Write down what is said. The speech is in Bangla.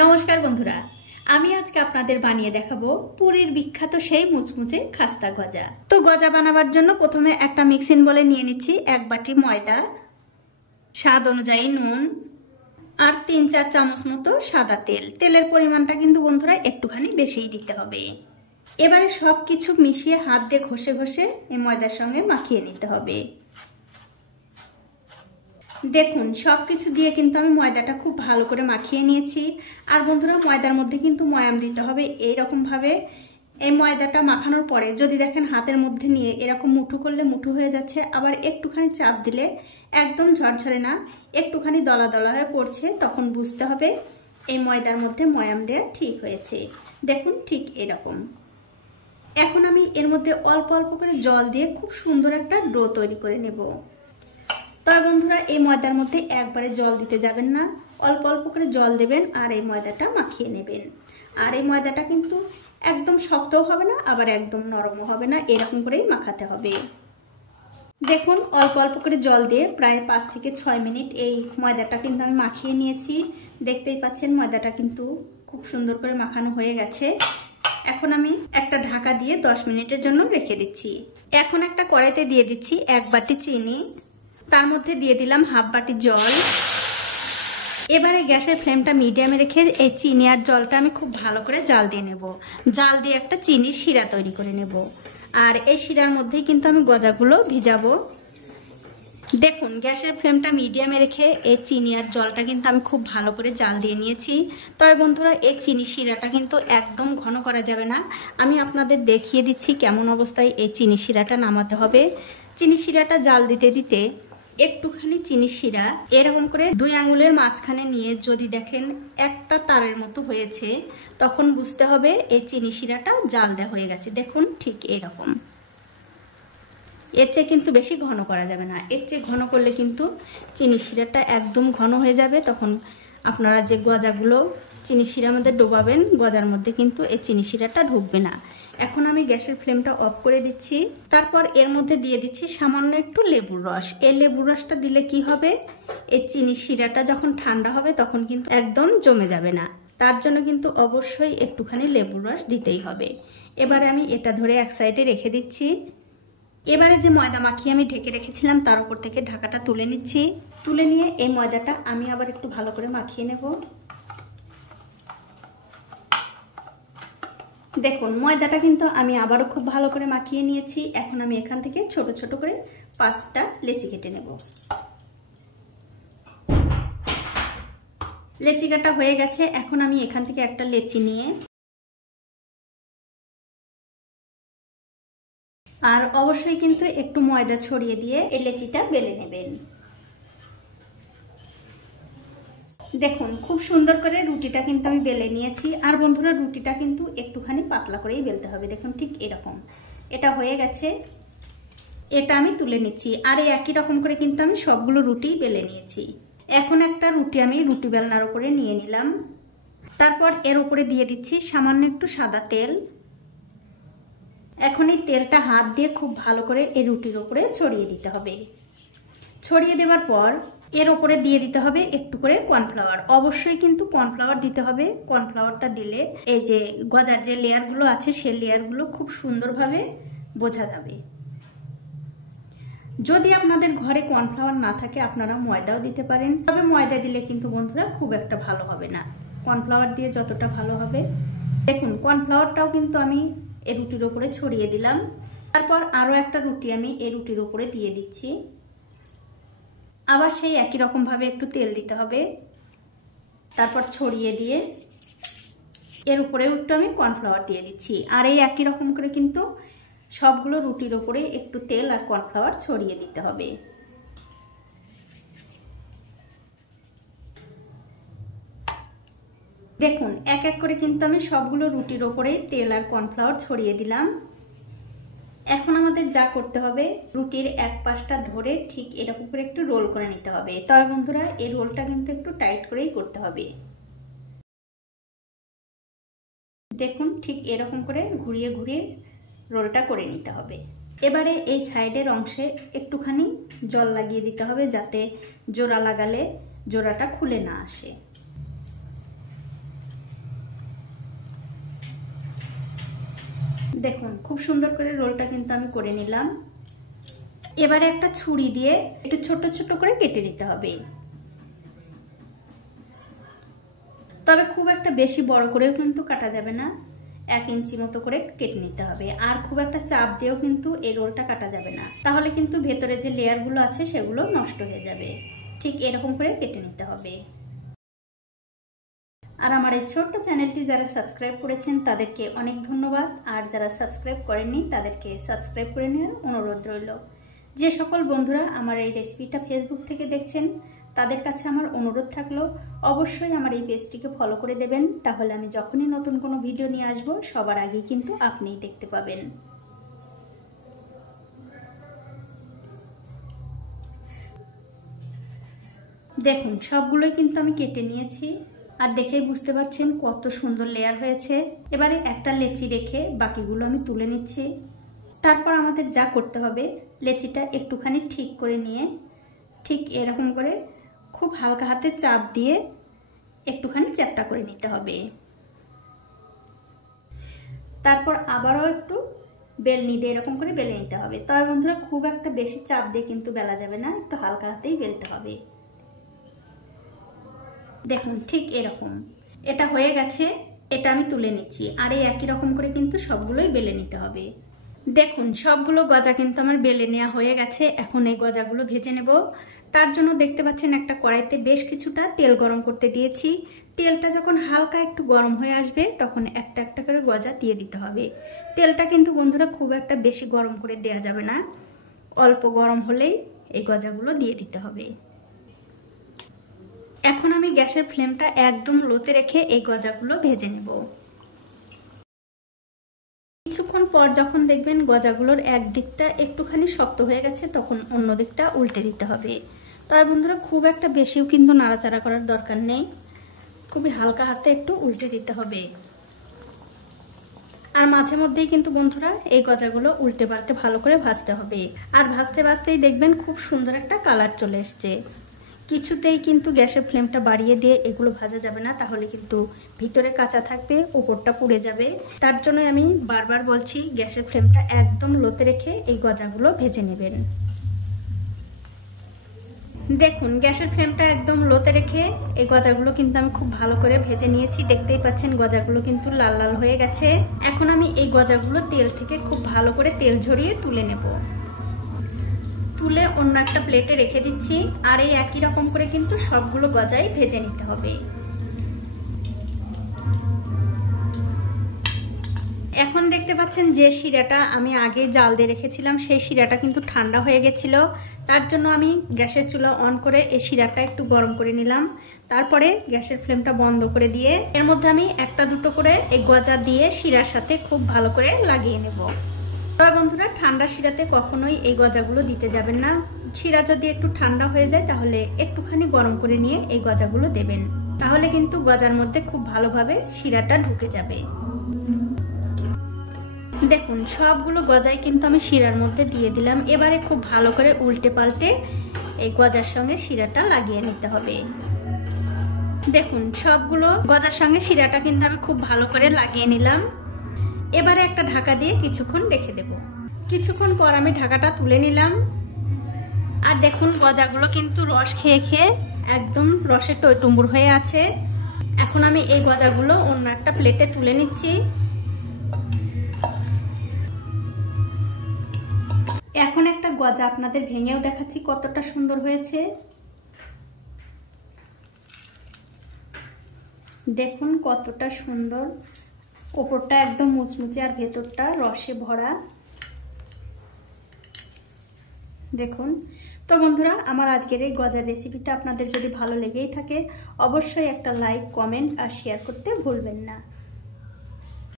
নমস্কার বন্ধুরা, আমি আজকে আপনাদের বানিয়ে দেখাবো পুরীর বিখ্যাত সেই মুচমুচে খাস্তা গজা। তো গজা বানাবার জন্য প্রথমে একটা মিক্সিং বলে নিয়ে নিচ্ছি 1 বাটি ময়দা, স্বাদ অনুযায়ী নুন আর 3-4 চামচ মতো সাদা তেল। তেলের পরিমাণটা কিন্তু বন্ধুরা একটুখানি বেশিই দিতে হবে। এবারে সব কিছু মিশিয়ে হাত দিয়ে ঘষে ঘষে এই ময়দার সঙ্গে মাখিয়ে নিতে হবে। দেখুন সবকিছু দিয়ে কিন্তু আমি ময়দাটা খুব ভালো করে মাখিয়ে নিয়েছি। আর বন্ধুরা, ময়দার মধ্যে কিন্তু ময়াম দিতে হবে এইরকম ভাবে। এই ময়দাটা মাখানোর পরে যদি দেখেন হাতের মধ্যে নিয়ে এরকম মুঠো করলে মুঠো হয়ে যাচ্ছে, আবার একটুখানি চাপ দিলে একদম ঝরঝরে না, একটুখানি দলা দলা হয়ে পড়ছে, তখন বুঝতে হবে এই ময়দার মধ্যে ময়াম দেওয়া ঠিক হয়েছে। দেখুন ঠিক এরকম। এখন আমি এর মধ্যে অল্প অল্প করে জল দিয়ে খুব সুন্দর একটা ডো তৈরি করে নেব। তবে বন্ধুরা, এই ময়দার মধ্যে একবারে জল দিতে যাবেন না, অল্প অল্প করে জল দেবেন আর এই ময়দাটা মাখিয়ে নেবেন। আর এই ময়দাটা কিন্তু একদম শক্তও হবে না, আবার একদম নরমও হবে না, এরকম করেই মাখাতে হবে। দেখুন অল্প অল্প করে জল দিয়ে প্রায় 5 থেকে 6 মিনিট এই ময়দাটা কিন্তু আমি মাখিয়ে নিয়েছি। দেখতেই পাচ্ছেন ময়দাটা কিন্তু খুব সুন্দর করে মাখানো হয়ে গেছে। এখন আমি একটা ঢাকা দিয়ে 10 মিনিটের জন্য রেখে দিচ্ছি। এখন একটা কড়াইতে দিয়ে দিচ্ছি 1 বাটি চিনি, তার মধ্যে দিয়ে দিলাম 1/2 বাটি জল। এবারে গ্যাসের ফ্লেমটা মিডিয়ামে রেখে এই চিনি আর জলটা আমি খুব ভালো করে জাল দিয়ে নেব। জাল দিয়ে একটা চিনির শিরা তৈরি করে নেব। আর এই শিরার মধ্যেই কিন্তু আমি গজাগুলো ভিজাবো। দেখুন গ্যাসের ফ্লেমটা মিডিয়ামে রেখে এই চিনি আর জলটা কিন্তু আমি খুব ভালো করে জাল দিয়ে নিয়েছি। তবে বন্ধুরা, এই চিনি শিরাটা কিন্তু একদম ঘন করা যাবে না। আমি আপনাদের দেখিয়ে দিচ্ছি কেমন অবস্থায় এই চিনি শিরাটা নামাতে হবে। চিনি শিরাটা জাল দিতে দিতে একটুখানি চিনি শিরা এরকম করে 2 আঙ্গুলের মাঝখানে নিয়ে যদি দেখেন একটা তারের মতো হয়েছে, তখন বুঝতে হবে এই চিনি শিরাটা জাল দেওয়া হয়ে গেছে। দেখুন ঠিক এরকম। এর চেয়ে কিন্তু বেশি ঘন করা যাবে না, এর চেয়ে ঘন করলে কিন্তু চিনি শিরাটা একদম ঘন হয়ে যাবে। তখন আপনারা যে গজাগুলো চিনি শিরার মধ্যে ডোবাবেন, গজার মধ্যে কিন্তু এই চিনি শিরাটা ঢুকবে না। এখন আমি গ্যাসের ফ্লেমটা অফ করে দিচ্ছি। তারপর এর মধ্যে দিয়ে দিচ্ছি সামান্য একটু লেবুর রস। এই লেবুর রসটা দিলে কি হবে, এই চিনি শিরাটা যখন ঠান্ডা হবে তখন কিন্তু একদম জমে যাবে না। তার জন্য কিন্তু অবশ্যই একটুখানি লেবুর রস দিতেই হবে। এবারে আমি এটা ধরে এক সাইডে রেখে দিচ্ছি। এবারে যে ময়দা মাখিয়ে আমি ঢেকে রেখেছিলাম তার উপর থেকে ঢাকাটা তুলে নিচ্ছি। তুলে নিয়ে এই ময়দাটা আমি আবার একটু ভালো করে মাখিয়ে নেব। দেখুন ময়দাটা কিন্তু আমি আবারও খুব ভালো করে মাখিয়ে নিয়েছি। এখন আমি এখান থেকে ছোট ছোট করে 5টা লেচি কেটে নেব। লেচি কাটা হয়ে গেছে। এখন আমি এখান থেকে একটা লেচি নিয়ে আর অবশ্যই কিন্তু একটু ময়দা ছড়িয়ে দিয়ে এই লেচিটা বেলে নেবেন। দেখুন খুব সুন্দর করে রুটিটা কিন্তু আমি বেলে নিয়েছি। আর বন্ধুরা, রুটিটা কিন্তু একটুখানি পাতলা করেই বেলতে হবে। দেখুন ঠিক এরকম। এটা হয়ে গেছে, এটা আমি তুলে নিচ্ছি। আর এই একই রকম করে কিন্তু আমি সবগুলো রুটি বেলে নিয়েছি। এখন একটা রুটি আমি রুটি বেলনার উপরে নিয়ে নিলাম। তারপর এর উপরে দিয়ে দিচ্ছি সামান্য একটু সাদা তেল। এখন এই তেলটা হাত দিয়ে খুব ভালো করে এই রুটির উপরে ছড়িয়ে দিতে হবে। ছড়িয়ে দেওয়ার পর এর উপরে দিয়ে দিতে হবে একটু করে কর্নফ্লাওয়ার। অবশ্যই কিন্তু কর্নফ্লাওয়ার দিতে হবে। কর্নফ্লাওয়ারটা দিলে এই যে গজার যে লেয়ারগুলো আছে সেই লেয়ারগুলো খুব সুন্দরভাবে বোঝা যাবে। যদি আপনাদের ঘরে কর্নফ্লাওয়ার না থাকে আপনারা ময়দাও দিতে পারেন। তবে ময়দা দিলে কিন্তু বন্ধুরা খুব একটা ভালো হবে না, কর্নফ্লাওয়ার দিয়ে যতটা ভালো হবে। দেখুন কর্নফ্লাওয়ারটাও কিন্তু আমি এই রুটির উপরে ছড়িয়ে দিলাম। তারপর আরও একটা রুটি আমি এই রুটির উপরে দিয়ে দিচ্ছি। আবার সেই একই রকম ভাবে একটু তেল দিতে হবে। তারপর ছড়িয়ে দিয়ে এর উপরে একটু আমি কর্নফ্লাওয়ার দিয়ে দিচ্ছি। আর এই একই রকম করে কিন্তু সবগুলো রুটির উপরে একটু তেল আর কর্নফ্লাওয়ার ছড়িয়ে দিতে হবে। দেখুন এক এক করে কিন্তু আমি সবগুলো রুটির উপরে তেল আর কর্নফ্লাওয়ার ছড়িয়ে দিলাম। এখন আমাদের যা করতে হবে, রুটির এক পাশটা ধরে ঠিক এরকম করে একটু রোল করে নিতে হবে। তবে বন্ধুরা, এই রোলটা কিন্তু একটু টাইট করেই করতে হবে। দেখুন ঠিক এরকম করে ঘুরিয়ে ঘুরিয়ে রোলটা করে নিতে হবে। এবারে এই সাইডের অংশে একটুখানি জল লাগিয়ে দিতে হবে, যাতে জোড়া লাগালে জোড়াটা খুলে না আসে। দেখুন খুব সুন্দর করে রোলটা কিন্তু আমি করে নিলাম। এবারে একটা ছুরি দিয়ে একটু ছোট ছোট করে কেটে নিতে হবে, তবে খুব একটা বেশি বড় করেও কিন্তু কাটা যাবে না, 1 ইঞ্চি মতো করে কেটে নিতে হবে। আর খুব একটা চাপ দিয়েও কিন্তু এই রোলটা কাটা যাবে না, তাহলে কিন্তু ভেতরে যে লেয়ারগুলো আছে সেগুলো নষ্ট হয়ে যাবে। ঠিক এরকম করে কেটে নিতে হবে। আর আমার এই ছোট্ট চ্যানেলটি যারা সাবস্ক্রাইব করেছেন তাদেরকে অনেক ধন্যবাদ, আর যারা সাবস্ক্রাইব করেননি তাদেরকে সাবস্ক্রাইব করে নেওয়ার অনুরোধ রইল। যে সকল বন্ধুরা আমার এই রেসিপিটা ফেসবুক থেকে দেখছেন তাদের কাছে আমার অনুরোধ থাকলো অবশ্যই আমার এই পেজটিকে ফলো করে দেবেন, তাহলে আমি যখনই নতুন কোনো ভিডিও নিয়ে আসব সবার আগেই কিন্তু আপনিই দেখতে পাবেন। দেখুন সবগুলোই কিন্তু আমি কেটে নিয়েছি, আর দেখেই বুঝতে পারছেন কত সুন্দর লেয়ার হয়েছে। এবারে একটা লেচি রেখে বাকিগুলো আমি তুলে নিচ্ছি। তারপর আমাদের যা করতে হবে, লেচিটা একটুখানি ঠিক করে নিয়ে ঠিক এরকম করে খুব হালকা হাতে চাপ দিয়ে একটুখানি চ্যাপ্টা করে নিতে হবে। তারপর আবারও একটু বেলনি দিয়ে এরকম করে বেলে নিতে হবে। তবে বন্ধুরা খুব একটা বেশি চাপ দিয়ে কিন্তু বেলা যাবে না, একটু হালকা হাতেই বেলতে হবে। দেখুন ঠিক এরকম এটা হয়ে গেছে, এটা আমি তুলে নিচ্ছি। আর এই একই রকম করে কিন্তু সবগুলোই বেলে নিতে হবে। দেখুন সবগুলো গজা কিন্তু আমার বেলে নেওয়া হয়ে গেছে। এখন এই গজাগুলো ভেজে নেব। তার জন্য দেখতে পাচ্ছেন একটা কড়াইতে বেশ কিছুটা তেল গরম করতে দিয়েছি। তেলটা যখন হালকা একটু গরম হয়ে আসবে তখন একটা একটা করে গজা দিয়ে দিতে হবে। তেলটা কিন্তু বন্ধুরা খুব একটা বেশি গরম করে দেওয়া যাবে না, অল্প গরম হলেই এই গজাগুলো দিয়ে দিতে হবে। এখন আমি গ্যাসের ফ্লেমটা একদম লোতে রেখে এই গজাগুলো ভেজে নেব। কিছুক্ষণ পর যখন দেখবেন গজাগুলোর এক দিকটা একটুখানি শক্ত হয়ে গেছে তখন অন্য দিকটা উল্টে দিতে হবে। তবে বন্ধুরা খুব একটা বেশিও কিন্তু নাড়াচাড়া করার দরকার নেই, খুবই হালকা হাতে একটু উল্টে দিতে হবে। আর মাঝে মধ্যেই কিন্তু বন্ধুরা এই গজাগুলো উল্টে পাল্টে ভালো করে ভাজতে হবে। আর ভাজতে ভাজতেই দেখবেন খুব সুন্দর একটা কালার চলে এসছে। কিছুতেই কিন্তু গ্যাসের ফ্লেমটা বাড়িয়ে দিয়ে এগুলো ভাজা যাবে না, তাহলে কিন্তু ভিতরে কাঁচা থাকবে, উপরটা পুড়ে যাবে। তার জন্য আমি বারবার বলছি গ্যাসের ফ্লেমটা একদম লোতে রেখে এই গজাগুলো ভেজে নেবেন। দেখুন গ্যাসের ফ্লেমটা একদম লোতে রেখে এই গজাগুলো কিন্তু আমি খুব ভালো করে ভেজে নিয়েছি। দেখতেই পাচ্ছেন গজাগুলো কিন্তু লাল লাল হয়ে গেছে। এখন আমি এই গজাগুলো তেল থেকে খুব ভালো করে তেল ঝরিয়ে তুলে নেব। তুলে অন্য একটা প্লেটে রেখে দিচ্ছি। আর এই একই রকম করে কিন্তু সবগুলো গজাই ভেজে নিতে হবে। এখন দেখতে পাচ্ছেন যে শিরাটা আমি আগে জাল দিয়ে রেখেছিলাম সেই শিরাটা কিন্তু ঠান্ডা হয়ে গেছিল। তার জন্য আমি গ্যাসের চুলা অন করে এই শিরাটা একটু গরম করে নিলাম। তারপরে গ্যাসের ফ্লেমটা বন্ধ করে দিয়ে এর মধ্যে আমি একটা দুটো করে এই গজা দিয়ে শিরার সাথে খুব ভালো করে লাগিয়ে নেব। তবে বন্ধুরা ঠান্ডা শিরাতে কখনোই এই গজাগুলো দিতে যাবেন না। শিরা যদি একটু ঠান্ডা হয়ে যায় তাহলে একটুখানি গরম করে নিয়ে এই গজাগুলো দেবেন, তাহলে কিন্তু গজার মধ্যে খুব ভালোভাবে শিরাটা ঢুকে যাবে। দেখুন সবগুলো গজাই কিন্তু আমি শিরার মধ্যে দিয়ে দিলাম। এবারে খুব ভালো করে উল্টে পাল্টে এই গজার সঙ্গে শিরাটা লাগিয়ে নিতে হবে। দেখুন সবগুলো গজার সঙ্গে শিরাটা কিন্তু আমি খুব ভালো করে লাগিয়ে নিলাম। এবারে একটা ঢাকা দিয়ে কিছুক্ষণ রেখে দেব। কিছুক্ষণ পর আমি ঢাকাটা তুলে নিলাম। আর দেখুন গজাগুলো কিন্তু রস খেয়ে খেয়ে একদম রসে টইটুম্বুর হয়ে আছে। এখন আমি এই গজাগুলো অন্য একটা প্লেটে তুলে নিচ্ছি। এখন একটা গজা আপনাদের ভেঙেও দেখাচ্ছি কতটা সুন্দর হয়েছে। দেখুন কতটা সুন্দর, ওপরটা একদম মুচমুচে আর ভেতরটা রসে ভরা। দেখুন তো বন্ধুরা আমার আজকের এই গজার রেসিপিটা আপনাদের যদি ভালো লেগেই থাকে অবশ্যই একটা লাইক, কমেন্ট আর শেয়ার করতে ভুলবেন না।